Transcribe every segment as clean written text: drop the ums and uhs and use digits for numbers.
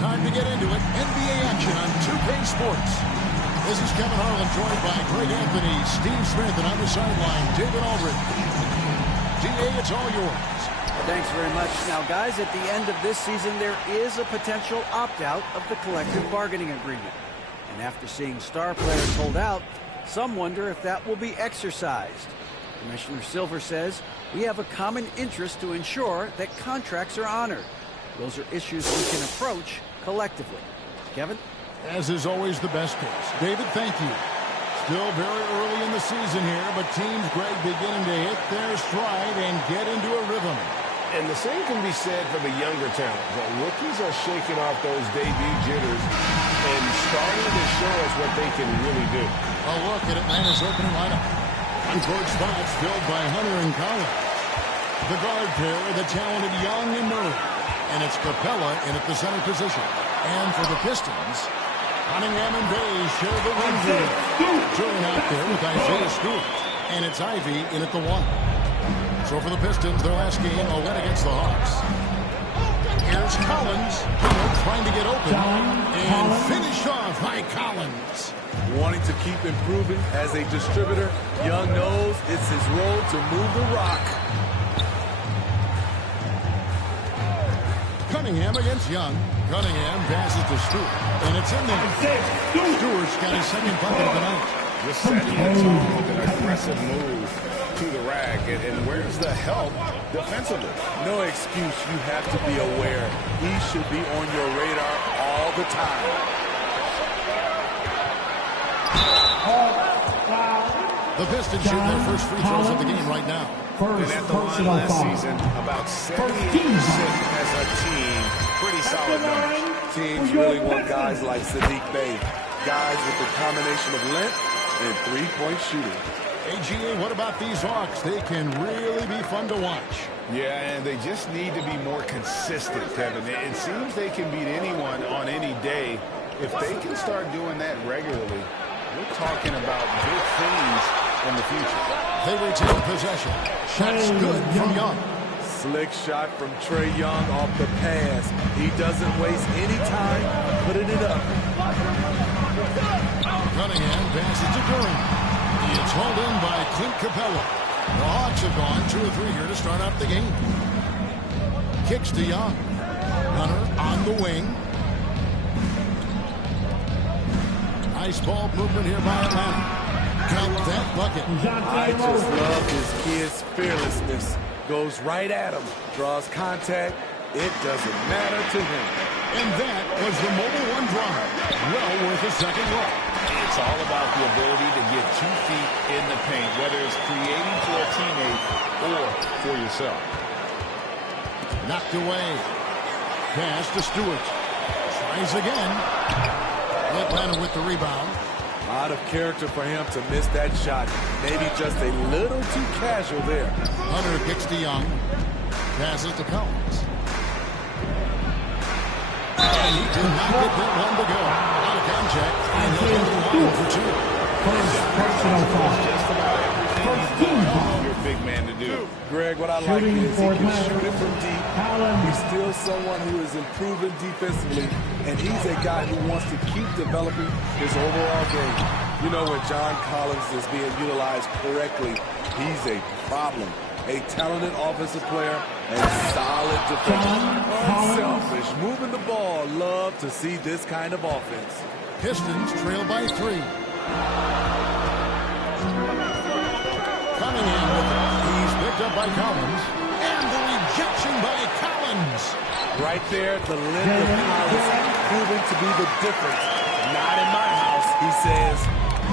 time to get into it. NBA action on 2K Sports. This is Kevin Harlan, joined by Greg Anthony, Steve Smith, and on the sideline, David Aldridge. DA, it's all yours. Thanks very much. Now, guys, at the end of this season, there is a potential opt-out of the collective bargaining agreement. And after seeing star players hold out, some wonder if that will be exercised. Commissioner Silver says we have a common interest to ensure that contracts are honored. Those are issues we can approach collectively. Kevin? As is always the best case. David, thank you. Still very early in the season here, but teams, Greg, beginning to hit their stride and get into a rhythm. And the same can be said for the younger talent. The rookies are shaking off those debut jitters and starting to show us what they can really do. A look at Atlanta's opening lineup. Front spots filled by Hunter and Collins. The guard pair, the talented Young and Murray. And it's Capella in at the center position. And for the Pistons, Cunningham and Bay share the wing field. Drilling out there with Isaiah Stewart. And it's Ivy in at the 1. So for the Pistons, their last game, a win against the Hawks. Here's Collins, trying to get open. And finished off by Collins. Wanting to keep improving as a distributor, Young knows it's his role to move the rock. Cunningham against Young. Cunningham passes to Stewart. And it's in there. Stewart's got his second bucket of the night. Just setting the tone with an aggressive move to the rack. And where's the help defensively? No excuse. You have to be aware. He should be on your radar all the time. The Pistons shoot their first free throws of the game right now. And at the line last season, about 78% as a team. Pretty solid numbers. Teams really want guys like Sadiq Bey. Guys with the combination of length and three-point shooting. AGA, what about these Hawks? They can really be fun to watch. Yeah, and they just need to be more consistent, Kevin. It seems they can beat anyone on any day. If they can start doing that regularly, we're talking about big things in the future. They retain possession. Shot's good from Young. Slick shot from Trae Young off the pass. He doesn't waste any time putting it up. Cunningham passes to Durant. He is hauled in by Clint Capella. The Hawks have gone 2 or 3 here to start off the game. Kicks to Young. Hunter on the wing. Nice ball movement here by Atlanta. Count that bucket. I just love his kid's fearlessness. Goes right at him. Draws contact. It doesn't matter to him. And that was the Mobile One drive. Well worth a second look. It's all about the ability to get 2 feet in the paint, whether it's creating for a teammate or for yourself. Knocked away. Pass to Stewart. Tries again. Atlanta with the rebound. Out of character for him to miss that shot. Maybe just a little too casual there. Hunter kicks to Young. Passes to Collins. And he did not get that one to go. Out of contact. And he'll go to the line for 2. Personal foul. Just about everything you want your big man to do. Greg, what I like is he can shoot it from deep. He's still someone who is improving defensively, and he's a guy who wants to keep developing his overall game. You know, when John Collins is being utilized correctly, he's a problem. A talented offensive player and solid defender. Unselfish, moving the ball. Love to see this kind of offense. Pistons trail by 3. Cunningham with it. He's picked up by Collins. And the rejection by Collins. Right there, the length of Collins proving to be the difference. Not in my house, he says.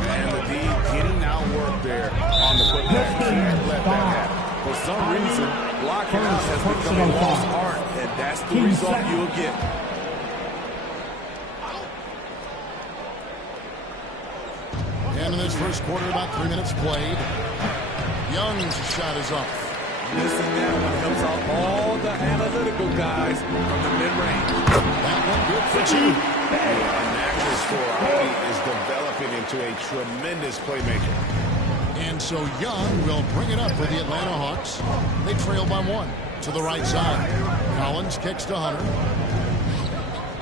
And the D getting out work there on the putback. Can't let that happen. For some reason, blocking out has become a lost art, and that's the result you'll get. And in this first quarter, about 3 minutes played. Young's shot is off. Missing that one helps out all the analytical guys from the mid-range. That one good for 2. A natural scorer is developing into a tremendous playmaker. And so Young will bring it up for the Atlanta Hawks. They trail by 1 to the right side. Collins kicks to Hunter.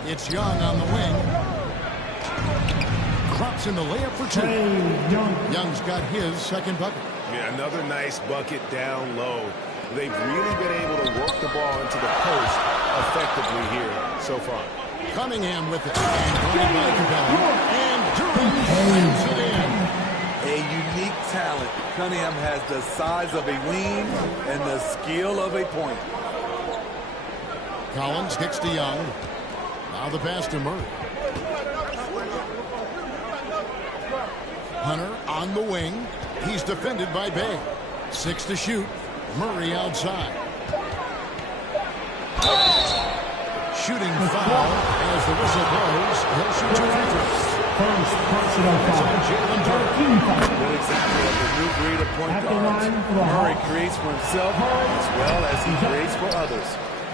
It's Young on the wing. Crops in the layup for two. Young's got his second bucket. Yeah, another nice bucket down low. They've really been able to work the ball into the post effectively here so far. Cunningham with it. And guarded by Capella. And Durham slams it in. A unique talent. Cunningham has the size of a wing and the skill of a point. Collins kicks to Young. Now the pass to Murray. Hunter on the wing. He's defended by Bay. 6 to shoot. Murray outside. Shooting foul as the whistle blows. He'll shoot 2 free throws. First personal foul. Good example of the new breed of point guards. Murray creates for himself as well as he creates for others.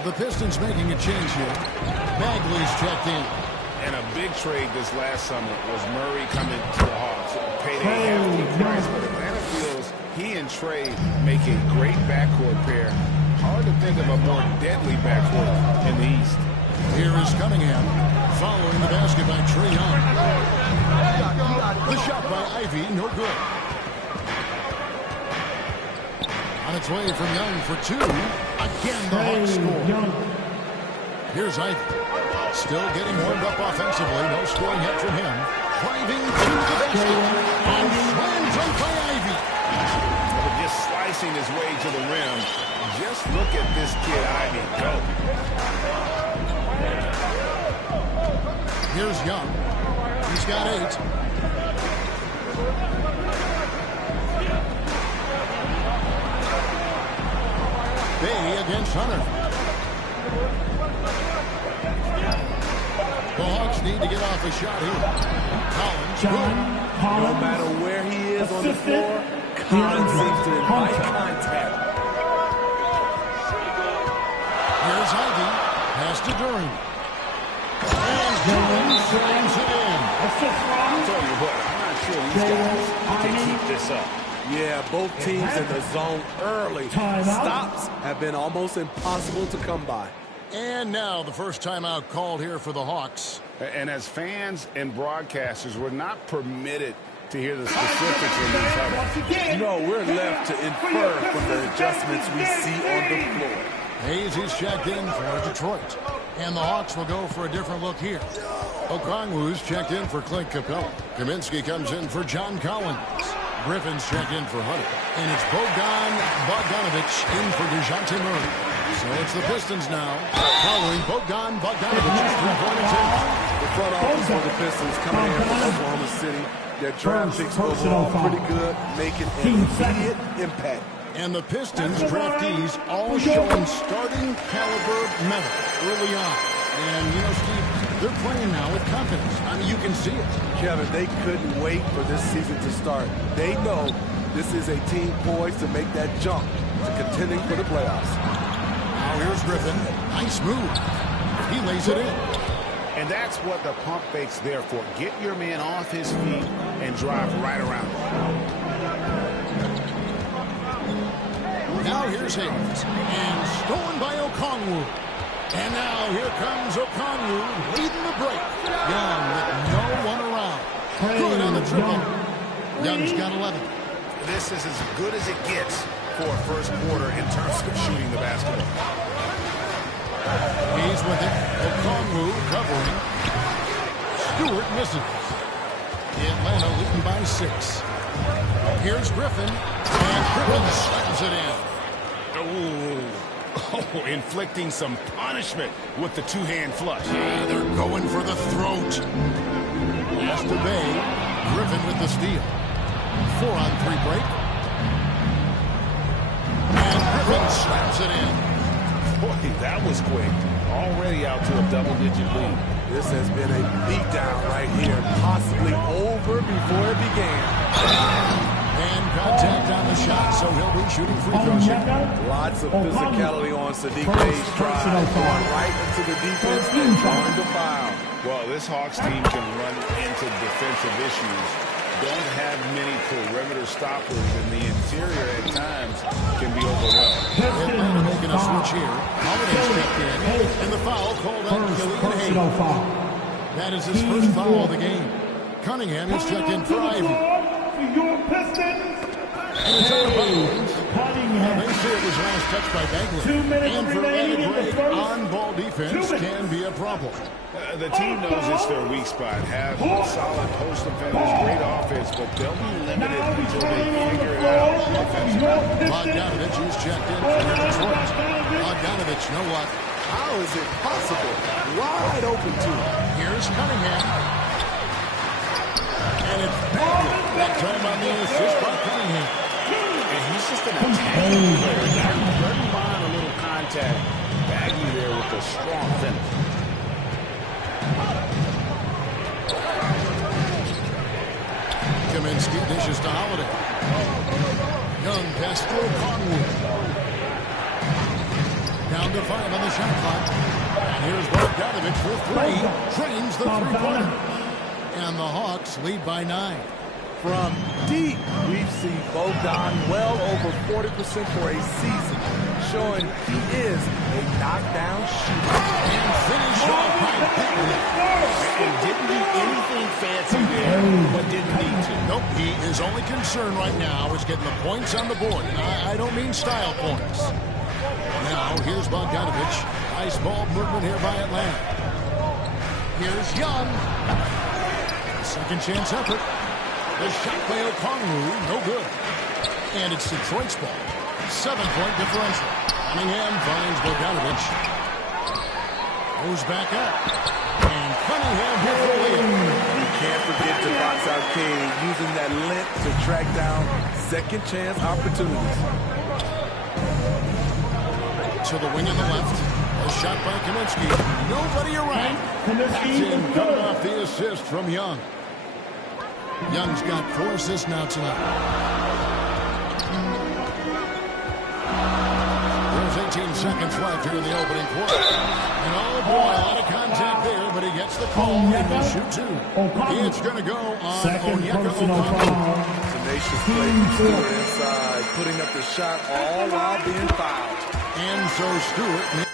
The Pistons making a change here. Bagley's checked in. And a big trade this last summer was Murray coming to the Hawks. Paid a hefty price, but Atlanta feels he and Trey make a great backcourt pair. Hard to think of a more deadly backcourt in the East. Here is Cunningham following the basket by Trae Young. The shot by Ivy, no good. On its way from Young for 2. Again, the Hawks score. Here's Ivy. Still getting warmed up offensively. No scoring yet from him. Driving to the basket. And slam dunk by Ivy. Just slicing his way to the rim. Just look at this kid, Ivy, go. Here's Young. He's got 8. Bay against Hunter. The Hawks need to get off a shot here. Collins, good. No matter where he is on the floor, Collins seems to invite contact. Here's Ivy. Pass to Durham. And Durham slams it in. I'll tell you what, I'm not sure these guys can keep this up. Yeah, both teams in the zone early. Stops have been almost impossible to come by. And now the first timeout called here for the Hawks. And as fans and broadcasters, we're not permitted to hear the specifics of each other. No, we're left to infer from the adjustments we see on the floor. Hayes is checked in for Detroit. And the Hawks will go for a different look here. Okongwu's checked in for Clint Capella. Kaminsky comes in for John Collins. Griffin's checked in for Hunter. And it's Bogdanovich in for DeJounte Murray. So it's the Pistons now, following Bogdanovich's three-point attempt. The front office for the Pistons coming in from Oklahoma City. Their draft picks overall pretty good, making an immediate impact. And the Pistons draftees all showing starting caliber metal early on. And, you know, Steve, they're playing now with confidence. I mean, you can see it. Kevin, they couldn't wait for this season to start. They know this is a team poised to make that jump to contending for the playoffs. Now here's Griffin. Nice move. He lays it in. And that's what the pump fake's there for. Get your man off his feet and drive right around him. Now here's Hayes. And stolen by Okongwu. And now here comes Okongwu leading the break. Young with no one around. Good on the triple. Young's got 11. This is as good as it gets for a first quarter in terms of shooting the basketball. He's with it. Okongwu covering. Stewart misses. Atlanta leading by 6. Here's Griffin. And Griffin slams it in. Oh, inflicting some punishment with the two-hand flush. Yeah, they're going for the throat. Pass to Bay. Griffin with the steal. 4-on-3 break. And Griffin slams it in. Boy, that was quick. Already out to a double-digit lead. This has been a beatdown right here, possibly over before it began. And contact on the shot, so he'll be shooting free throws. Lots of physicality on Sadiq Bey's drive, going right into the defense and drawing the foul. Well, this Hawks team can run into defensive issues don't have many perimeter stoppers, and the interior at times can be overwhelmed. Atlanta making a switch here. Holiday's stepped in, and the foul called on Killian Hayes. That is his first foul of the game. Cunningham is checked in for Ivy. And it's out of bounds. They say it was last touched by Bagley. 2 minutes And for remaining in the Atlantic, first. on-ball defense can be a problem. The team knows it's their weak spot. Have a solid post defenders, great offense, but they'll be limited until they figure it out offensively. Bogdanovich is checked in for Detroit. Bogdanovich, no luck. How is it possible? Wide open to him. Here's Cunningham. And it's Bagley. That time on the assist by Cunningham. And he's just an attacking player. Doesn't mind a little contact. Bagley there with a strong finish. Kaminsky dishes to Holiday. Young pass through Conwood. Down to 5 on the shot clock. And here's Bogdanovich for 3. Trains the three-pointer. And the Hawks lead by 9. From deep, we've seen Bogdan well over 40% for a season, showing he is a knockdown shooter. And finish off by Bagley. And didn't do anything fancy there, but didn't need to. Nope, his only concern right now is getting the points on the board. And I don't mean style points. Now, here's Bogdanovich. Nice ball movement here by Atlanta. Here's Young. Second chance effort. The shot by Okongwu, no good. And it's Detroit's ball. 7-point differential. Cunningham finds Bogdanovich. Goes back up. And Cunningham here for the lead. You can't forget to box out Cade using that length to track down second chance opportunities. To the wing on the left. A shot by Kaminsky. Nobody around. That's in, coming off the assist from Young. Young's got 4 assists now tonight. There's 18 seconds left here in the opening quarter. And oh boy, a lot of contact there, but he gets the call and will shoot 2. It's going to go on Onyeka Okongwu. Tenacious play inside, putting up the shot all while being fouled. And so Stewart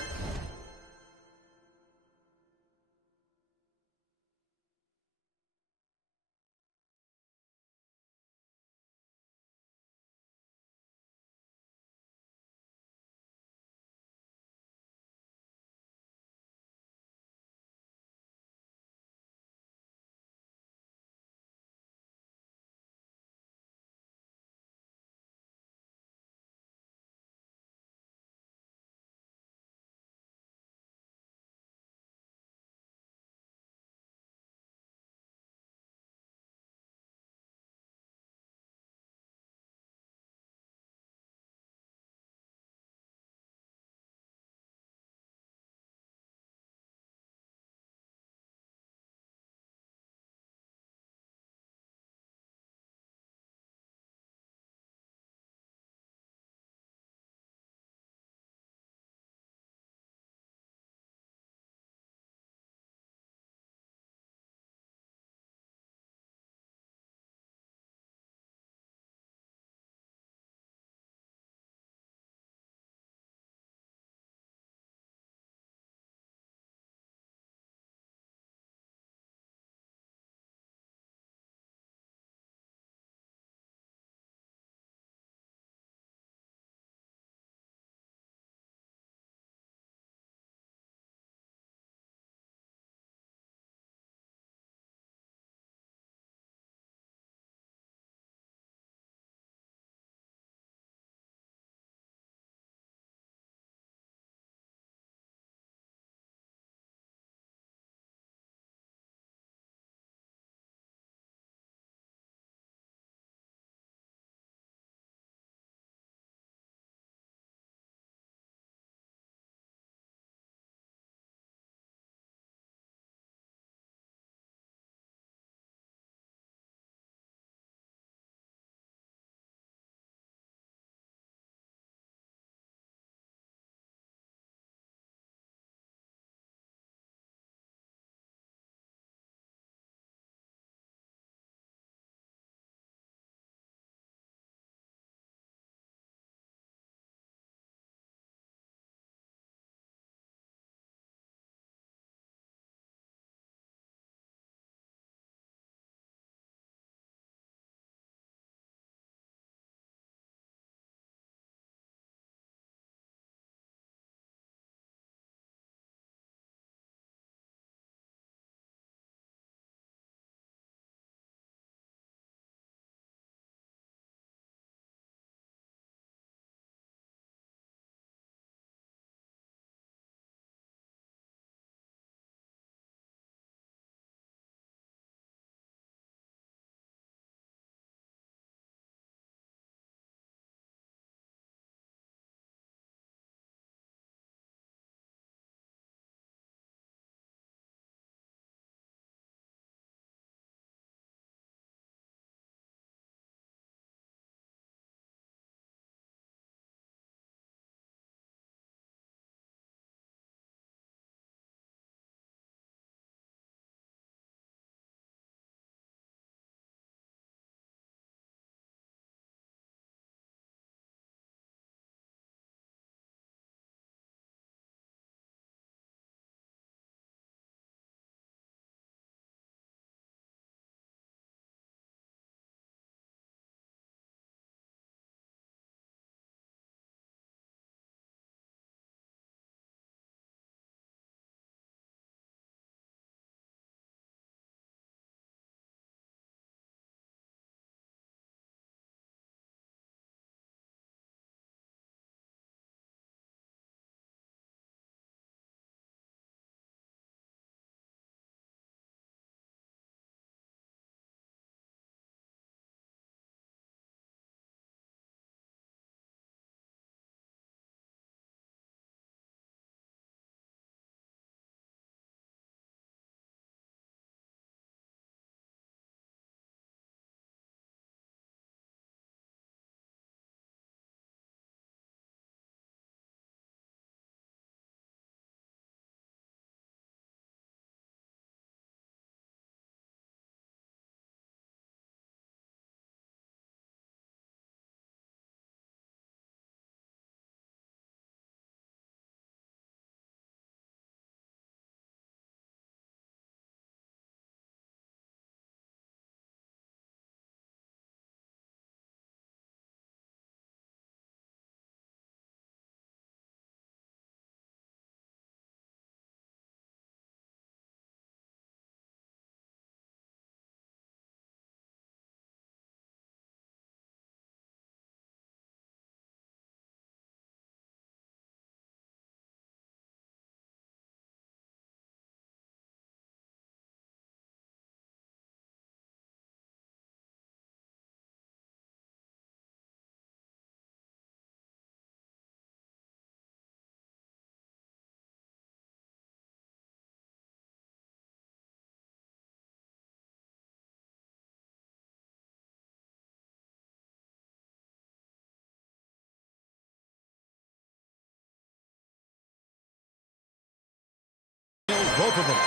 both of them.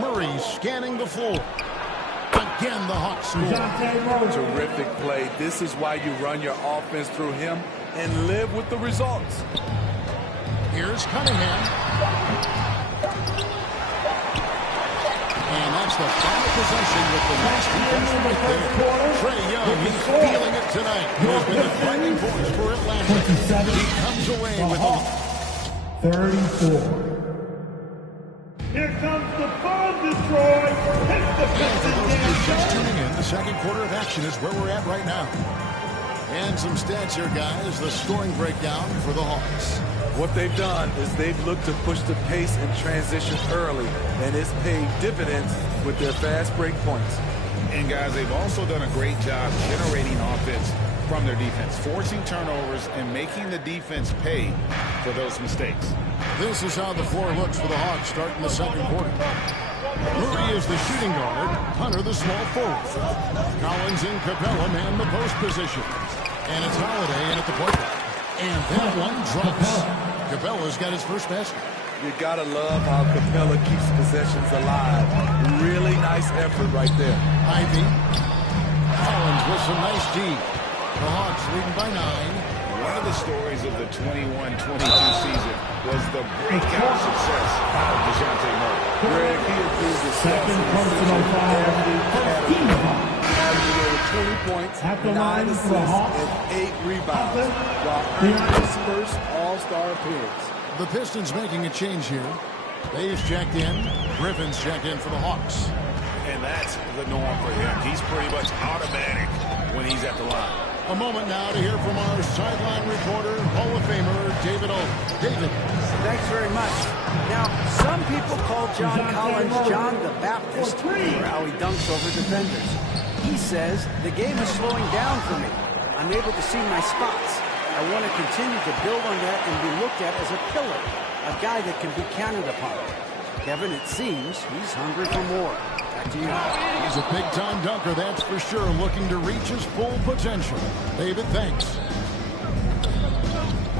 Murray scanning the floor. Again, the Hawks score. Terrific play. This is why you run your offense through him and live with the results. Here's Cunningham. And that's the final possession with the next defense right there. Trae Young, he's feeling it tonight. He has been the driving force for Atlanta. He comes away with a 34. Here comes the bomb destroy. Hits the Pistons. Just tuning in, the second quarter of action is where we're at right now. And some stats here, guys. The scoring breakdown for the Hawks. What they've done is they've looked to push the pace and transition early, and it's paid dividends with their fast break points. And, guys, they've also done a great job generating offense from their defense, forcing turnovers and making the defense pay for those mistakes. This is how the floor looks for the Hawks starting the second quarter. Murray is the shooting guard. Hunter the small forward. Collins and Capella man the post position. And it's Holiday in at the point guard. And that one drops. Capella's got his first basket. You gotta love how Capella keeps possessions alive. Really nice effort right there. Ivy. Collins with some nice D. The Hawks leading by 9. One of the stories of the 21-22 season was the breakout success of DeJounte Murray. Greg, he improves his Second personal foul. Averaging over 20 points, At the 9 line for the assists, Hawks. and 8 rebounds, while earning his first All-Star appearance. The Pistons making a change here. Dave's checked in. Griffin's checked in for the Hawks. And that's the norm for him. He's pretty much automatic when he's at the line. A moment now to hear from our sideline reporter, Hall of Famer, David O. David. Thanks very much. Now, some people call John Collins John the Baptist for how he dunks over defenders. He says, the game is slowing down for me. I'm able to see my spots. I want to continue to build on that and be looked at as a pillar, a guy that can be counted upon. Kevin, it seems he's hungry for more. Back to you. He's a big-time dunker, that's for sure, looking to reach his full potential. David, thanks.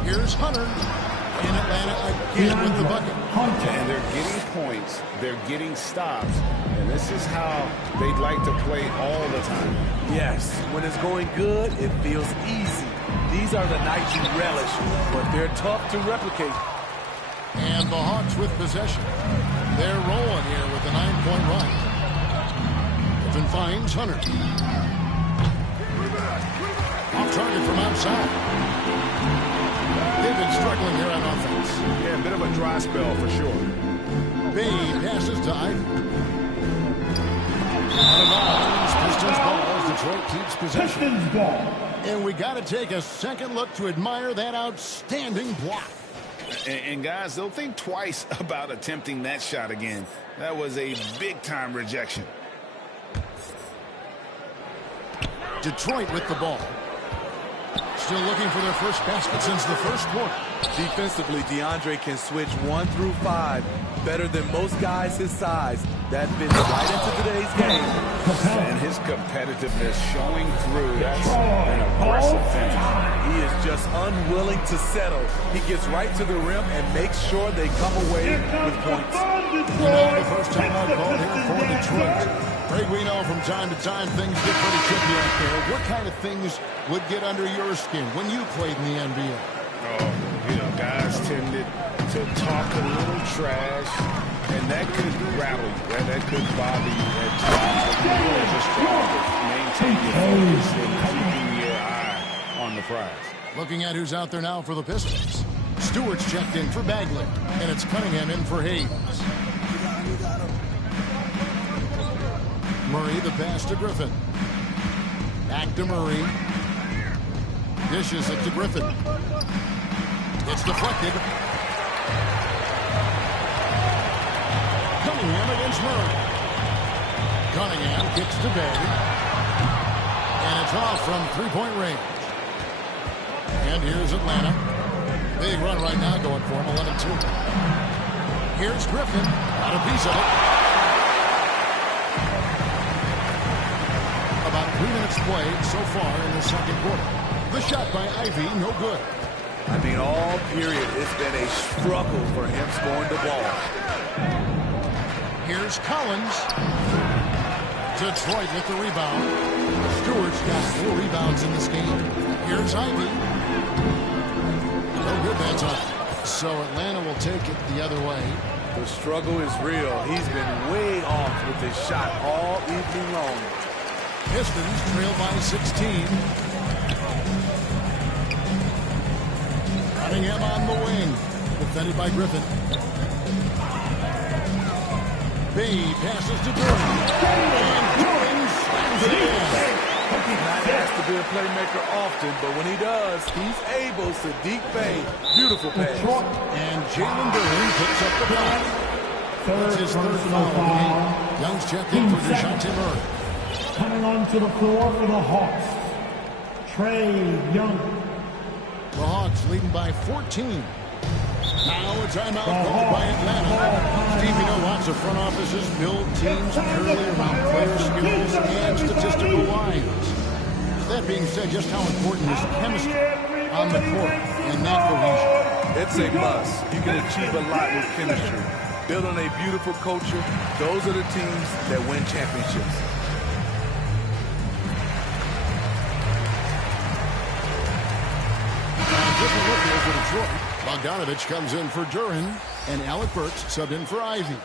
Here's Hunter in Atlanta again with the bucket. And they're getting points, they're getting stops, and this is how they'd like to play all the time. Yes, when it's going good, it feels easy. These are the nights you relish, but they're tough to replicate. And the Hawks with possession. They're rolling here with a 9-point run. Griffin finds Hunter. Off target from outside. They've been struggling here on offense. Yeah, a bit of a dry spell for sure. Bay passes to Ivy. Out of bounds. Pistons ball. Detroit keeps possession. Pistons ball. And we got to take a second look to admire that outstanding block. And guys, they'll think twice about attempting that shot again. That was a big-time rejection. Detroit with the ball. Still looking for their first basket since the first quarter. Defensively, DeAndre can switch 1 through 5 better than most guys his size. That fits right into today's game. And his competitiveness showing through. That's an aggressive finish. He is just unwilling to settle. He gets right to the rim and makes sure they come away with points. You know, the first time I called here for Detroit. Greg, we know from time to time things get pretty tricky out there. What kind of things would get under your skin when you played in the NBA? Oh, you know, guys tended to talk a little trash, and that could rattle you. That could bother you at times. But you really just trying to maintain your focus and keeping your eye on the prize. Looking at who's out there now for the Pistons. Stewart's checked in for Bagley, and it's Cunningham in for Hayes. Murray, the pass to Griffin. Back to Murray. Dishes it to Griffin. It's deflected. Cunningham against Murray. Cunningham kicks to Bay. And it's off from three-point range. And here's Atlanta. Big run right now going for him, 11-2. Here's Griffin. Got a piece of it. About 3 minutes played so far in the second quarter. The shot by Ivy, no good. I mean, all period, it's been a struggle for him scoring the ball. Here's Collins. Detroit with the rebound. Stewart's got 4 rebounds in this game. Here's Ivy. No good that time. So Atlanta will take it the other way. The struggle is real. He's been way off with his shot all evening long. Pistons trail by 16. Cunningham on the wing. Defended by Griffin. Bay passes to Durham. And Durham slams it in. Not asked to be a playmaker often, but when he does, he's able. Sadiq Bey, beautiful pass. And Jalen Durham picks up the block. That's his third foul of the game. Young's checked in for DeJounte Murray. Coming onto the floor for the Hawks, Trae Young. The Hawks leading by 14. Now a timeout called by Atlanta. Steve, you know, lots of front offices build teams purely around player skills and statistical lines. That being said, just how important is chemistry on the court and that cohesion? It's a must. You can achieve a lot with chemistry. Building a beautiful culture, those are the teams that win championships. Different look here for Detroit. Bogdanovich comes in for Duran, and Alec Burks subbed in for Ivy.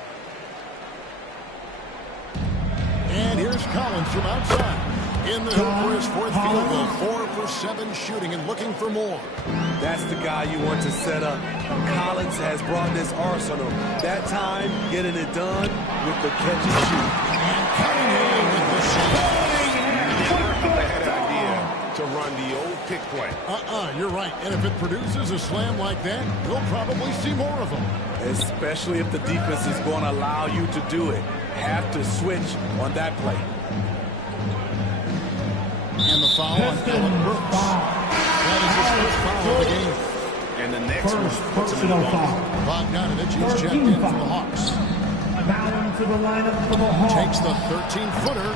And here's Collins from outside. In the hoop for his 4th field goal. 4 for 7 shooting and looking for more. That's the guy you want to set up. Collins has brought this arsenal. That time, getting it done with the catch and shoot. And Cunningham with the shot. To run the old pick play. You're right. And if it produces a slam like that, we'll probably see more of them. Especially if the defense is going to allow you to do it. Have to switch on that play. And the foul on Alec Burks. That is his first foul of the game. And the next one puts him in the ball. Bogdanovich is checked in for the Hawks. Down to the lineup for the Hawks. Takes the 13-footer.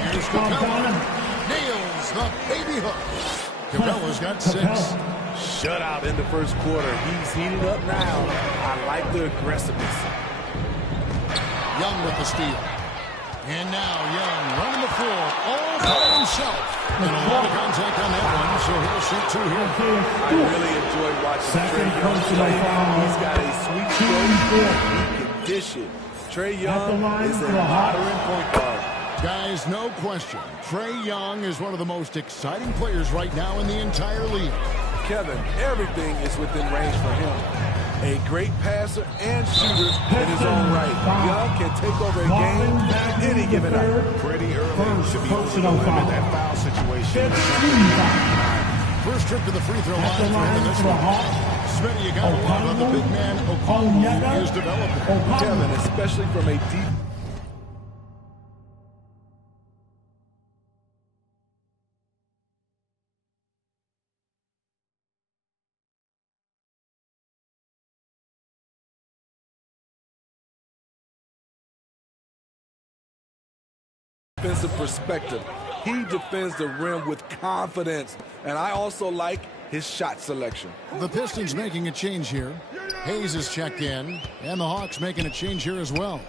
Here's Capella. Nails the baby hook. Capella's got 6. Shutout in the first quarter. He's heating up now. I like the aggressiveness. Young with the steal. And now Young running the floor all by himself. And a lot of contact on that one, so he'll shoot 2 here. I really enjoy watching Trae Young play. He's got a sweet stroke. He can dish it. Trae Young is a modern point guard. Guys, no question. Trae Young is one of the most exciting players right now in the entire league. Kevin, everything is within range for him. A great passer and shooter in his own right. Young can take over a game any given night. Pretty early to be able to limit that foul situation. First trip to the free throw line for him in this one. Smitty, you got to love how the big man Okongwu is developing. Kevin, especially from a deep... defensive perspective. He defends the rim with confidence, and I also like his shot selection. The Pistons making a change here. Hayes is checked in, and the Hawks making a change here as well.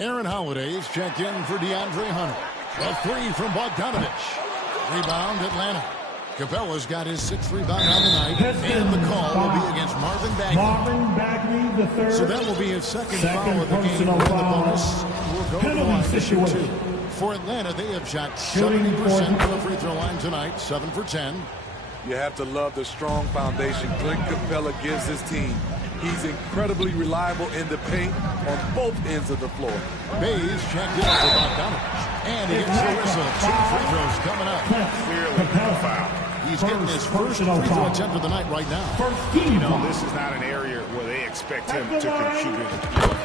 Aaron Holiday is checked in for DeAndre Hunter. A 3 from Bogdanovich. Rebound Atlanta. Capella's got his 6th rebound on the night, and the call will be against Marvin Bagley. Marvin Bagley, the 3rd. So that will be his second foul of the game. And the bonus will go to the line to shoot 2. For Atlanta, they have shot 70% from the free throw line tonight, 7 for 10. You have to love the strong foundation Clint Capella gives his team. He's incredibly reliable in the paint on both ends of the floor. Bays checked in for Bogdanovich. And he gets the whistle. 2 free throws coming up. Clearly a foul. He's getting his first free throw attempt of the night right now. You know, this is not an area where they expect him to compute it.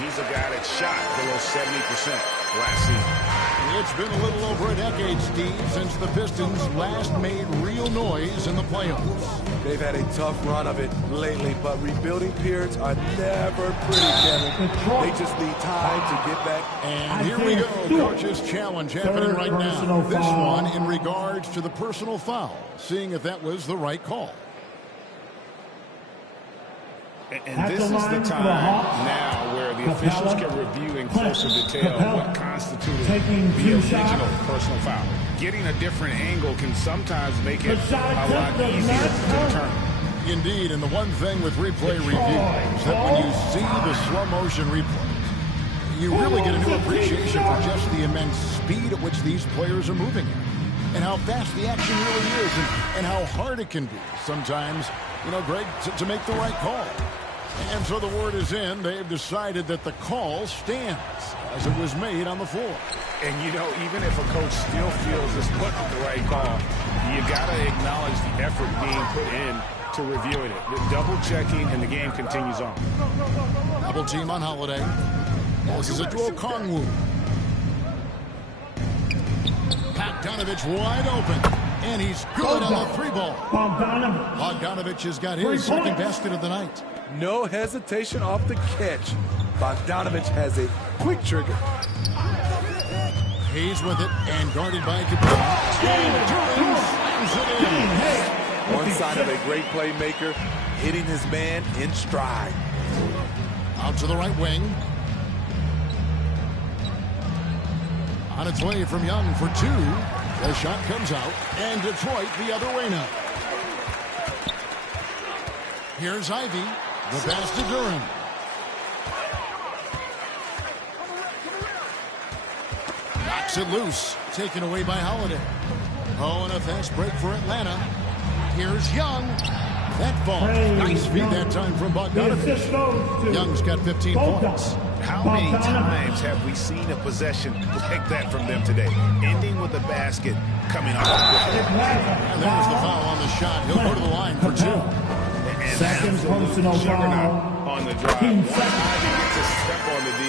He's a guy that shot below 70% last season. It's been a little over a decade, Steve, since the Pistons last made real noise in the playoffs. They've had a tough run of it lately, but rebuilding periods are never pretty, Kevin. They just need time to get back. And here we go, Coach's challenge happening right now. This one in regards to the personal foul, seeing if that was the right call. And this is the time now where the officials can review in closer detail what constituted the original personal foul. Getting a different angle can sometimes make it a lot easier to determine. Indeed, and the one thing with replay review is that when you see the slow motion replays, you really get a new appreciation for just the immense speed at which these players are moving and how fast the action really is and how hard it can be sometimes, you know, Greg, to make the right call. And so the word is in. They've decided that the call stands as it was made on the floor. And, you know, even if a coach still feels this wasn't the right call, you got to acknowledge the effort being put in to reviewing it. The double checking, and the game continues on. Double team on Holiday. This is a dual Kongwu. Bogdanovich wide open. And he's good on the three ball. Bogdanovich has got his second basket of the night. No hesitation off the catch. Bogdanovich has a quick trigger. He's with it and guarded by Capella. And Duran slams it in. One sign of a great playmaker, hitting his man in stride. Out to the right wing. On its way from Young for two. The shot comes out, and Detroit the other way now. Here's Ivy. The pass to Duran. Knocks it loose. Taken away by Holiday. Oh, and a fast break for Atlanta. Here's Young. That ball. Nice feed that time from Bogdanovich. Young's got 15 points. How many times have we seen a possession like that from them today? Ending with a basket coming off. And there's the foul on the shot. He'll go to the line for two. And second personal juggernaut on the drive. Once Ivy gets a step on the D,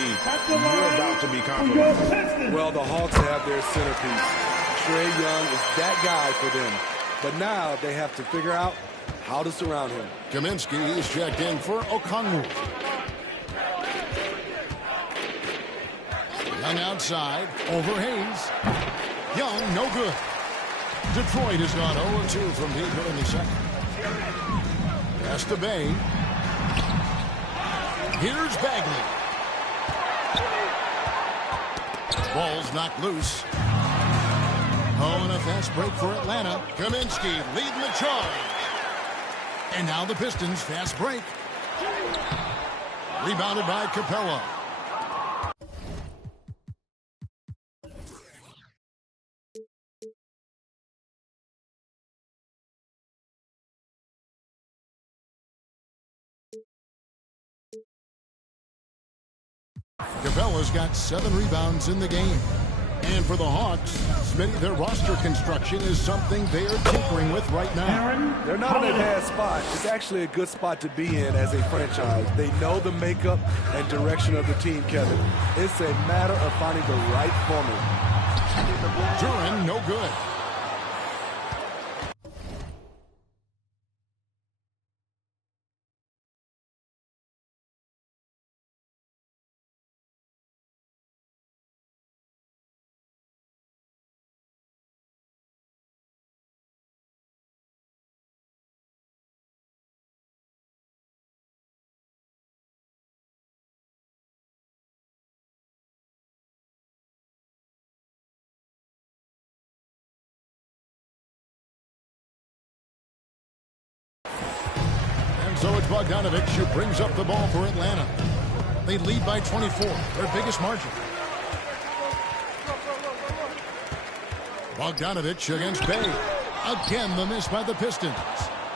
you're about to be compromised. Well, the Hawks have their centerpiece. Trae Young is that guy for them. But now they have to figure out how to surround him. Kaminsky is checked in for Okongwu. Young outside, over Hayes. Young, no good. Detroit has gone 0-2 from deep in the second. Pass to Bay. Here's Bagley. Ball's knocked loose. Oh, and a fast break for Atlanta. Kaminsky leading the charge. And now the Pistons fast break. Rebounded by Capella. Capella's got 7 rebounds in the game. And for the Hawks, Smitty, their roster construction is something they are tinkering with right now. They're not in a bad spot. It's actually a good spot to be in as a franchise. They know the makeup and direction of the team, Kevin. It's a matter of finding the right formula. Duran, no good. So it's Bogdanovich who brings up the ball for Atlanta. They lead by 24, their biggest margin. Bogdanovich against Bay. Again, the miss by the Pistons.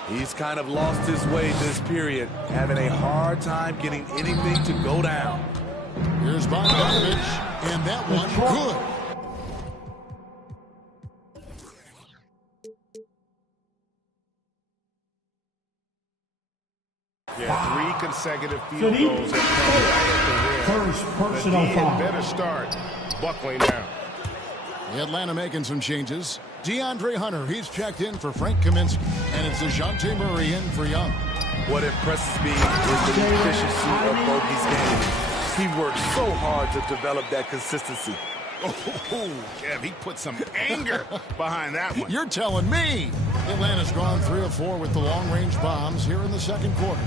He's kind of lost his way this period, having a hard time getting anything to go down. Here's Bogdanovich, and that one good. Yeah, 3 consecutive field goals have come right at the rim. First personal foul. Better start buckling down. Atlanta making some changes. DeAndre Hunter, he's checked in for Frank Kaminsky. And it's DeJounte Murray in for Young. What impresses me is the efficiency of Bogey's game. He works so hard to develop that consistency. Oh, Kev, he put some anger behind that one. You're telling me. Atlanta's gone 3 of 4 with the long-range bombs here in the second quarter.